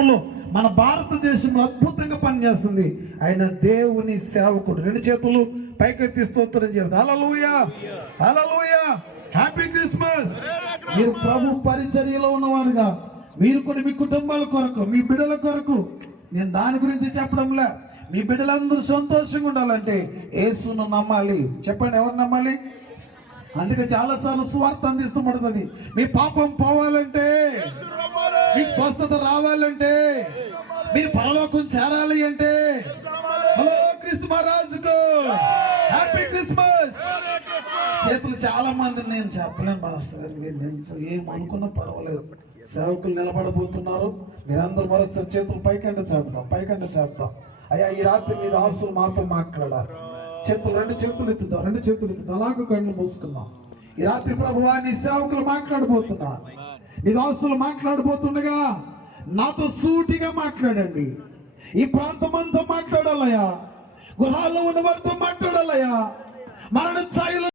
దేశంలో మన భారతదేశంలో అద్భుతంగా పనిచేస్తుంది. ఆయన దేవుని సేవకుడు. రెండు చేతులు పైకెత్తి స్తోత్రం చేయాలి హల్లెలూయా! హల్లెలూయా! Happy Christmas! మీరు ప్రభు పరిచర్యలో ఉన్నవారుగా మీరు కూడా మీ కుటుంబాల కొరకు మీ బిడ్డల కొరకు నేను దాని గురించి చెప్పడంలే. మీ బిడ్డలందరూ సంతోషంగా ఉండాలంటే ఏసును నమ్మాలి. చెప్పండి ఎవరు నమ్మాలి? అందుకే చాలా సార్లు అందిస్తూ పడుతుంది. మీ పాపం పోవాలంటే మీకు స్వస్థత రావాలంటే మీరు పరలోకం చేరాలి అంటే హలో క్రిస్మస్ మహారాజుకు. హ్యాపీ క్రిస్మస్ చేతులు చాలా మంది నేను చెప్పలేను మాస్టర్ గారు మీరు పర్వాలేదు. సేవకులు నిలబడబోతున్నారు. మీరందరూ మరొకసారి చేతులు పైకంటే చేద్దాం పైకంటే చేద్దాం అయ్యా ఈ రాత్రి మీద ఆస్తులు మాతో మాట్లాడాలి. చేతులు రెండు చేతులు ఎత్తుదాం రెండు చేతులు ఎత్తుదాం. అలాగే కళ్ళు మూసుకుందాం. ఈ రాత్రి ప్రభువా నీ సేవకులు మాట్లాడబోతున్నా ఈ దాసులు మాట్లాడబోతుండగా నాతో సూటిగా మాట్లాడండి. ఈ ప్రాంతం అంతా మాట్లాడాలయ్యా. గృహాల్లో ఉన్న వారితో మాట్లాడాలయ్యా. మరణ ఛాయలు